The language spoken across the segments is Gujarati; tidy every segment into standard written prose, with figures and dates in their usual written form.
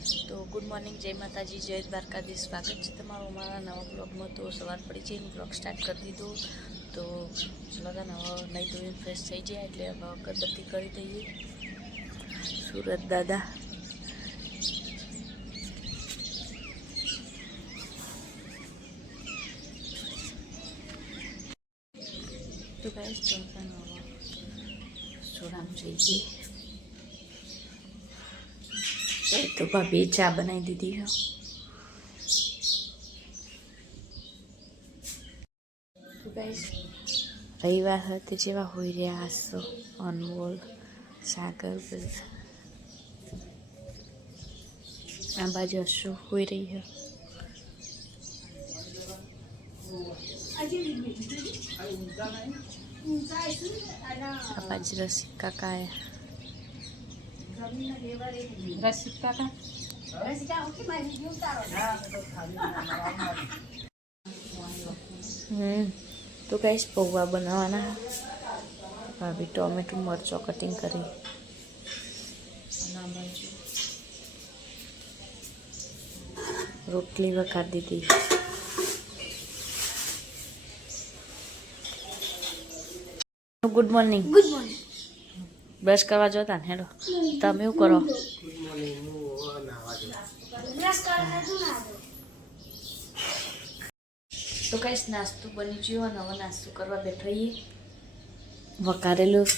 તો ગુડ મોર્નિંગ, જય માતાજી, જય દ્વારકાધીશ. સ્વાગત છે તમારું અમારા નવા બ્લોગમાં. તો સવાર પડી છે, બ્લોગ સ્ટાર્ટ કરી દીધો. તો લગન હવે નહીં ધોઈને ફ્રેશ થઈ જાય એટલે હવે અગરબત્તી કરી દઈએ. સુરત દાદા તો ગાઈસ ચોખાનો સોડામ જઈએ. તો ભાભી ચા બનાવી દીધી છે. તો ગાઈસ રવિવાર હતી જેવા હોઈ રહ્યા હશો. અનમોલ, સાગર, આ બાજુ હશું હોઈ રહી છે. આ બાજુ રસિક કાકા રસિક કાકા તો ગાઈસ પૌવા બનાવવાના. ભાભી ટોમેટો મરચો કટિંગ કરી રોટલી વઘારી દીધી. Good morning. Good morning. Brush કરવા જતા ને હેડો. તમે એવું કરો. તો કઈશ નાસ્તો બની ગયો અને હવે નાસ્તો કરવા બેઠીએ. વઘારેલું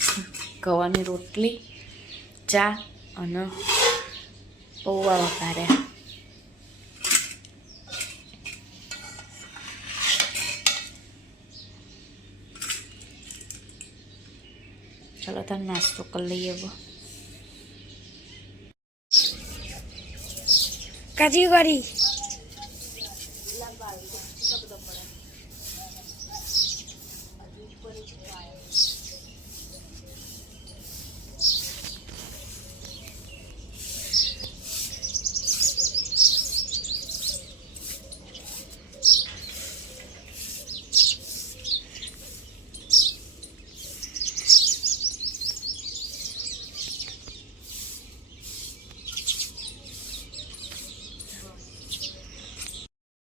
ગવાની રોટલી, ચા અને પૌવા વઘાર્યા. ચલો તાર નાસ્તો કરી લઈએ. કાજી વાળી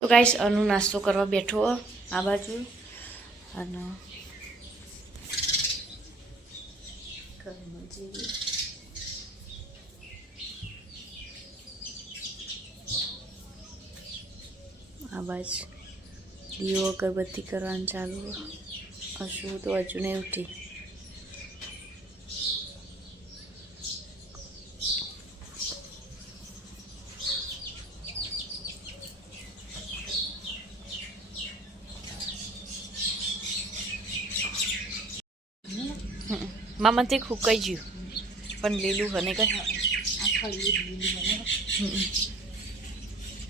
તો ગાઈસ અનુ નાસ્તો કરવા બેઠો આ બાજુ. અને આ બાજુ દીવો અગરબત્તી કરવાનું ચાલુ. હશું તો હજુ નહીં ઉઠી. મામા તે ફૂકાઈ ગયું પણ લીલું હને કઈ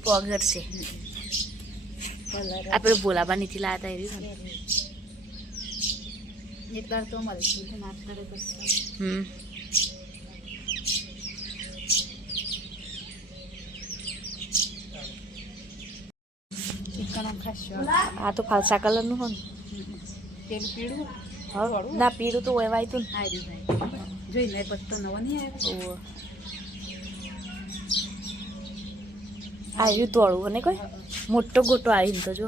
પગર છે. આપણે બોલાબાનીથી લાતા એવી એટલા તો અમારે આ તો ફાલસા કલરનું હોય ને પીળું. ના પીળું તો એવાય તું જોઈને પત્તો નવો નહીં આવ્યો. આવ્યું તોડવું અને કોઈ મોટો ગોટો આવીને તો જો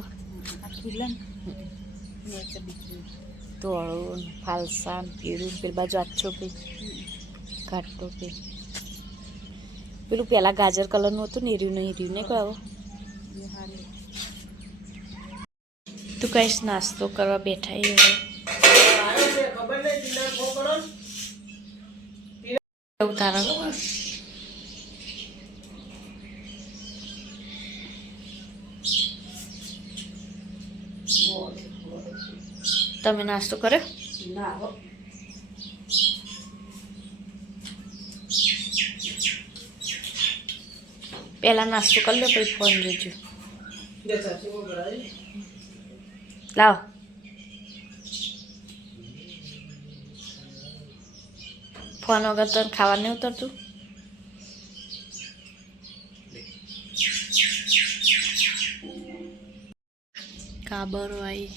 તોડવું ફાલસા પીળું. પેલી બાજુ આછો પે ઘાટો પે પેલું પેલા ગાજર કલરનું હતું ને એર્યું નહીં એર્યું ને કોઈ આવો. તું કઈશ નાસ્તો કરવા બેઠા હવે. તારા તમે નાસ્તો કર્યો? પહેલા નાસ્તો કરી લો પછી ફોન જોજો. લાવ ફોન વગર તો ખાવા નહીં ઉતરતું. કાબરો આવી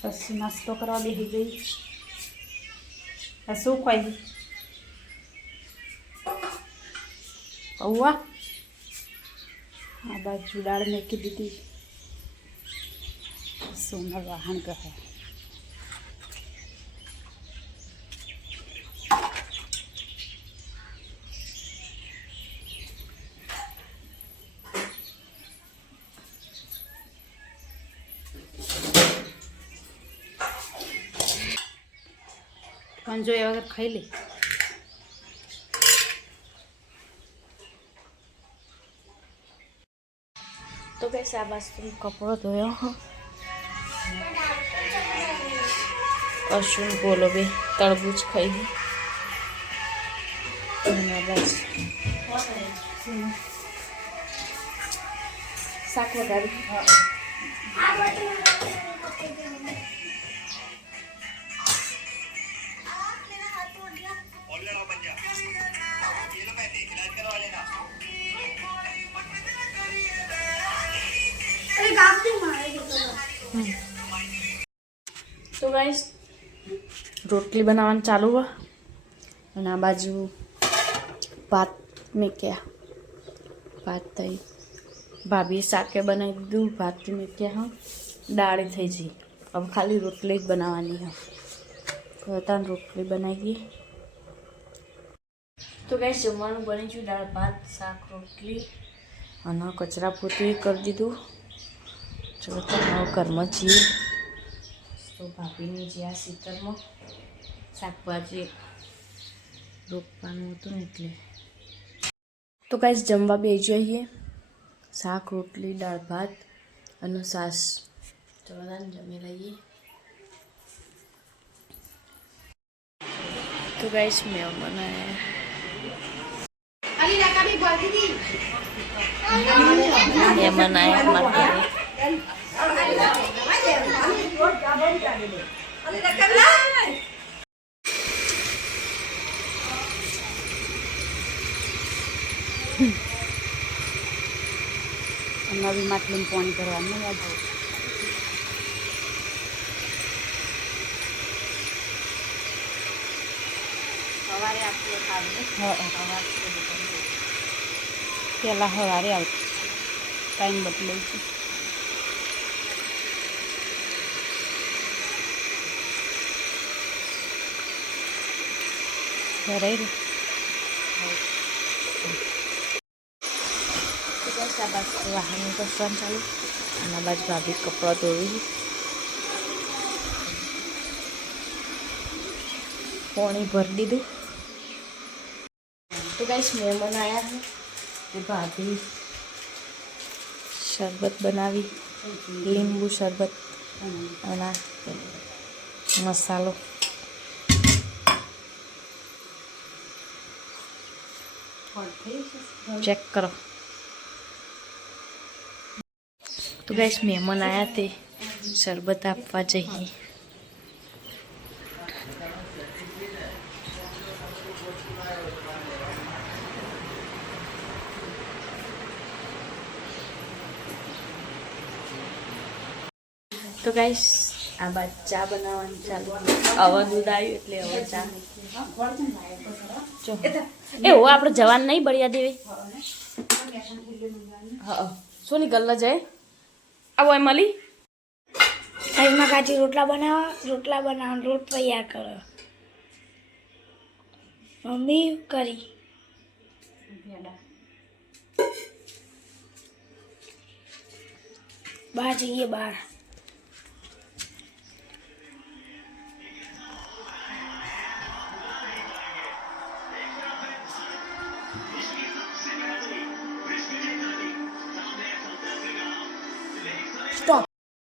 પછી નાસ્તો કરવા બેસી ગઈ. શું ખાઈ પૌવા? આ બાજુ દાળ મેકી દીધી. સોના વાહન કહે પણ જો એ વગર ખાઈ લે. તો કઈ શાબાશ તું કપડો ધોયો અશ્વિન બોલો બે તરબૂચ ખાઈ ગઈ અને બસ શાક વગાડી. તો ગાઈસ રોટલી બનાવવાનું ચાલુ હોય અને આ બાજુ ભાત મેક્યા. ભાત થઈ, ભાભીએ શાકે બનાવી દીધું, ભાત મેક્યા. હા, દાળ થઈ જઈ. હવે ખાલી રોટલી જ બનાવવાની હા. તો રોટલી બનાવી દઈએ. તો ગાઈસ જમવાનું બની ગયું. દાળ ભાત શાક રોટલી અને કચરા પોતું કરી દીધું. ચલો તો ઘરમાં છીએ તો ભાભીને જ્યાં શીતળમાં શાકભાજી રોપવાનું હતું ને એટલે. તો ગાઈસ જમવા બે જઈએ. શાક રોટલી દાળ ભાત અને છાશ. ચલો જમી લઈએ. તો ગાઈસ મહેમાન આયા મારા. નવી માટલીને પાણી ભરવાનું યાદ આવે. સવારે આપતું પહેલાં સવારે આવતું. ટાઈમ બદલાય છે. ભરાઈ વાહન કસવાનું ચાલુ અને બાજુ ભાભી કપડાં ધોવી પાણી ભરી દીધું. તો ગાઈસ મહેમાન આવ્યા છે તે ભાભી શરબત બનાવી, લીંબુ શરબત અને મસાલો. ચેક કરો. તો ગાઈસ મહેમાન આવ્યા તે શરબત આપવા જઈએ. તો ગાઈસ આ બાદ ચા બનાવવાનું ચાલુ. હવે દૂધ આવ્યું એટલે હવે ચા. એ હો આપણે જવાન નહીં બળિયા દેવી. હા શું ની ગલ્લા જાય આવો એમ મળી. એમાં કાચી રોટલા બનાવવા રોટ તૈયાર કરો. મમ્મી કરી બહાર જઈએ બહાર.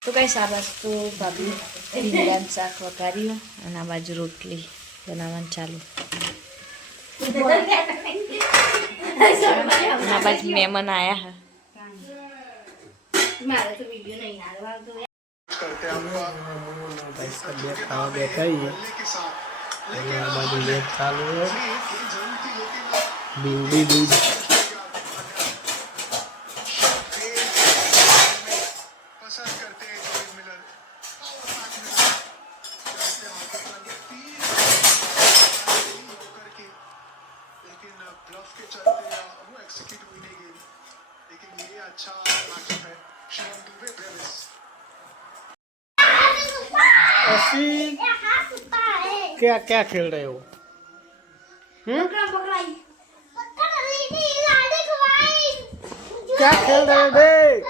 તો કઈ શાબાશ. તો ભાભી ભીંડાનું શાક વઘાર્યું અને આ બાજુ રોટલી બનાવવાનું ચાલુ. આ બાજુ મહેમાન આવ્યા ખાવા બેઠા બાજુ લેટ ચાલુ ભીંડી દૂધ असी क्या क्या खेल रहे हो? क्या खेल रहे हो बे?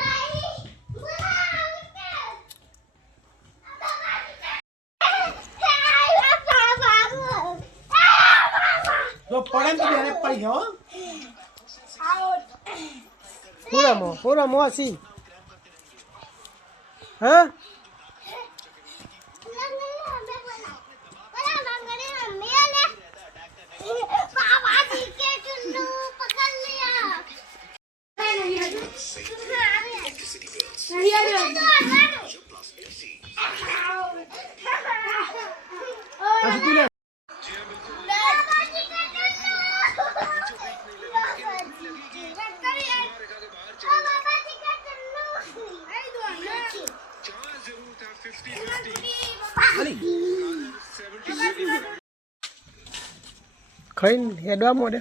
तो पढ़े तो मेरे पढ़ी हो पूरा मो असी हाँ ખાઈને હેડવા મોડે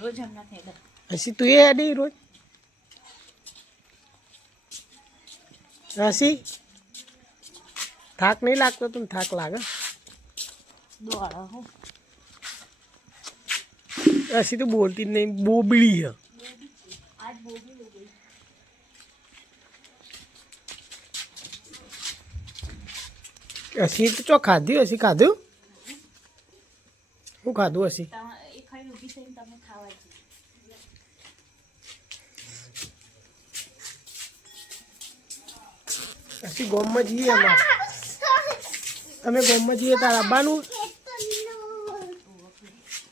રોજ હમણાં થઈ હસી તું એ હેડી રોજ હસી થાક નહીં લાગતો તું થાક લાગે દોડા હું હસી તો બોલતી જ નહીં બોબડી હે આજ બોલી લઈ ગઈ હસી તો ચો ખાધ્યું હસી ખાધું શું ખાધું હસી એ ખાઈને ઊભી થઈને તમે ખાવા હસી ગોમમાં જઈએ અમારે અમે ગોમમાં જઈએ તાર આવવાનું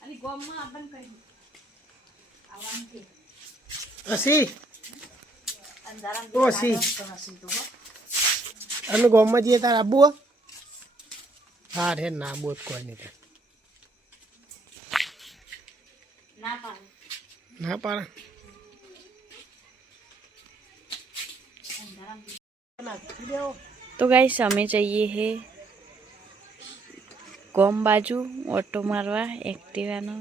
અને ગોમમાં આપણને કહ્યું આવવાનું છે હસી અંધારામાં ઓ હસી હસી તો હો અમે ગોમમાં જઈએ તાર આવવું હા રે ના બોત કોઈ નહીં ના પાડે ના પાડે તો ગાઈસ અમે જઈએ હે ગોમ બાજુ ઓટો મારવા એક્ટિવાનો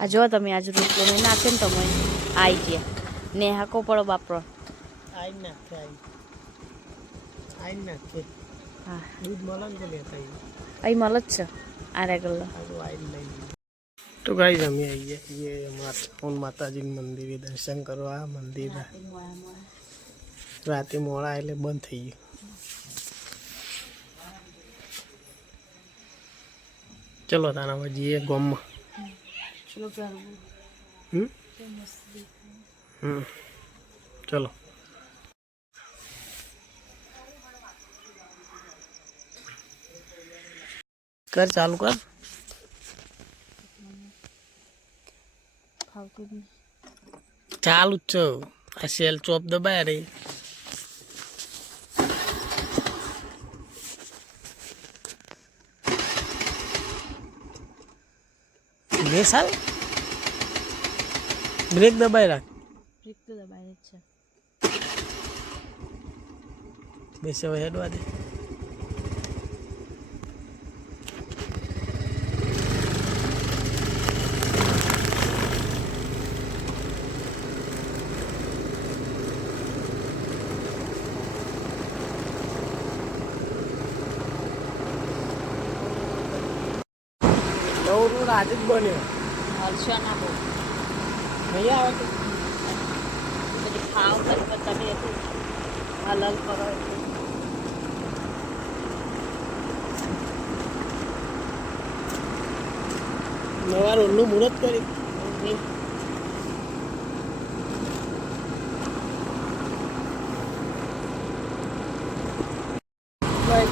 આ જો તમે આજ રોટલો મેં નાખે ને તમે આવી ગયા ને હાકો પડો બાપરો આઈ નાખે આઈ નાખે હા દૂધ મળે ને તો લેતા અહીં મળે જ છે આરે ગલ્લો तो गाइस हम आइए ये हमारे माता जी मंदिर दर्शन करवा मंदिर राते मोड़ा એટલે બંધ થઈ ગયું ચલો તાના જઈએ ગામમાં ચલો કરવું ચલો કર ચાલુ કર ચાલુ જ છે આ સેલ ચોપ દબાય રહી બે સાલ બ્રેક દબાઈ રાખ બ્રેક તો દબાય જ છે બેસે હવે હેડવા દે નવરું રાજ જ બન્યો હલશો ના બહુ નહીં આવે તો પછી ખાવ કરી તમે એટલું હલલ કરો એટલું નવા રોડનું મુહૂર્ત કરી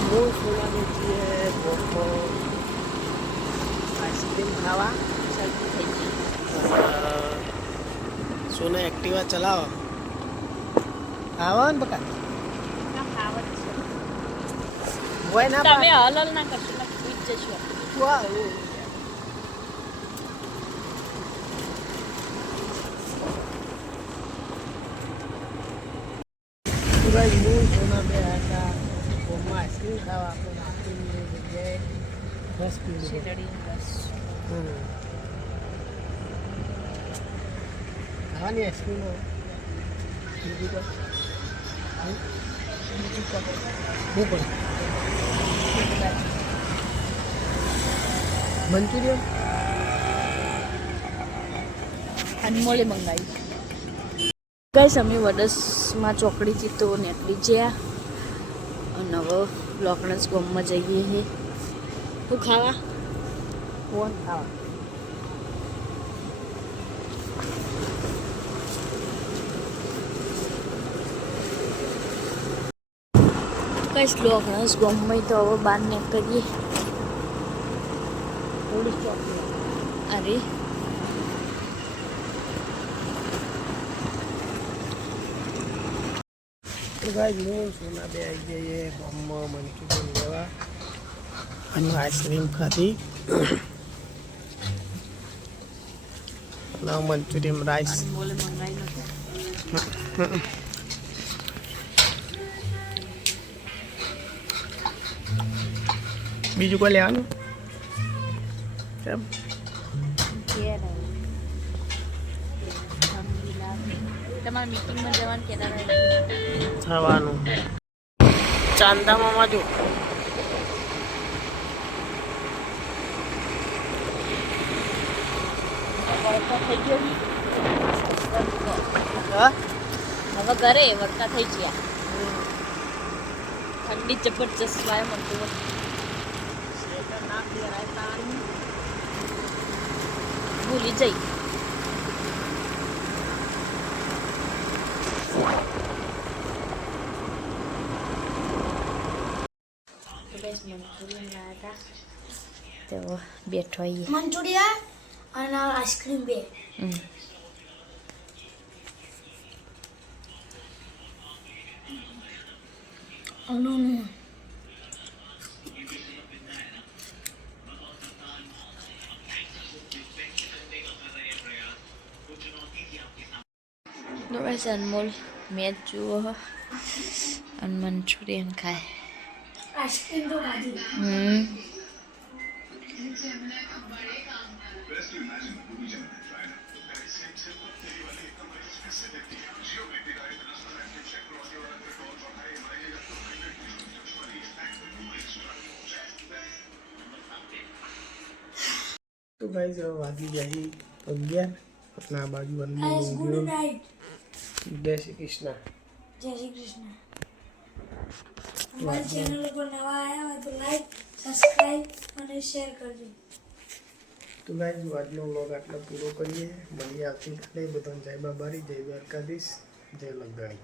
બહુ સોના બેચીએ આઈસ્ક્રીમ ખાવા શરદી થઈ ગઈ સોના એક્ટિવા ચલાવો ખાવા ને બકા ખાવ જ છે હોય ના તમે હલલ ના કરશો ને પીટ જશો વાહ ભાઈ બહુ સોના બે હતા ગોમમાં આઈસ્ક્રીમ ખાવા આપણે આઈસ્ક્રીમની જગ્યાએ 10 કિલો શેરડી બસ ખાવાની આઈસ્ક્રીમો બીજું તો બીજું કહો શું પણ મંચુરિયન અનમોલે મંગાવી ગાઈસ અમે વડસમાં ચોકડીથી તો નીકળી ગયા અને હવે લોકણસ ગામમાં જઈએ છે શું ખાવા કોણ ખાવા ગાઈસ લોકણસ ગામમાં તો હવે બહાર નીકળીએ પોલીસ ચોકી અરે તો ગાઈસ હું સોના બે આવી જઈએ ગામમાં મંચુરિયન લેવા અને આઈસ્ક્રીમ ખાધી અને મંચુરિયન રાઈસ અનમોલે મંગાવી નથી બીજું કોઈ લેવાનું કેમ તમારે મીટિંગમાં જવાનું કહેતા થવાનું ચાંદામાં જો થઈ ગયો હા હવે ઘરે વરસાદ થઈ ગયા ઠંડી જબરજસ્ત વાય મળતું ભૂલી જઈ મંચુરિયન લાવ્યા હતા તો બેઠો આવીએ મંચુરિયન અને આઈસ્ક્રીમ બે તો બસ અનમોલ મેચ જુઓ અને મંચુરિયન ખાય આઈસ્ક્રીમ તો ખાધી તો ગાઈસ હવે વાગી જાય 11 અને આ બાજુ ગાઈસ ગુડ નાઇટ જય શ્રી કૃષ્ણ જય શ્રી કૃષ્ણ અમારી ચેનલ ઉપર નવા આવ્યા હોય તો લાઈક સબસ્ક્રાઇબ અને શેર કરજો તો ગાઈસ આજનો વ્લોગ આટલો પૂરો કરીએ મળીએ આવતીકાલે બધાને જય બાબારી જય દ્વારકાધીશ જય લંગાણી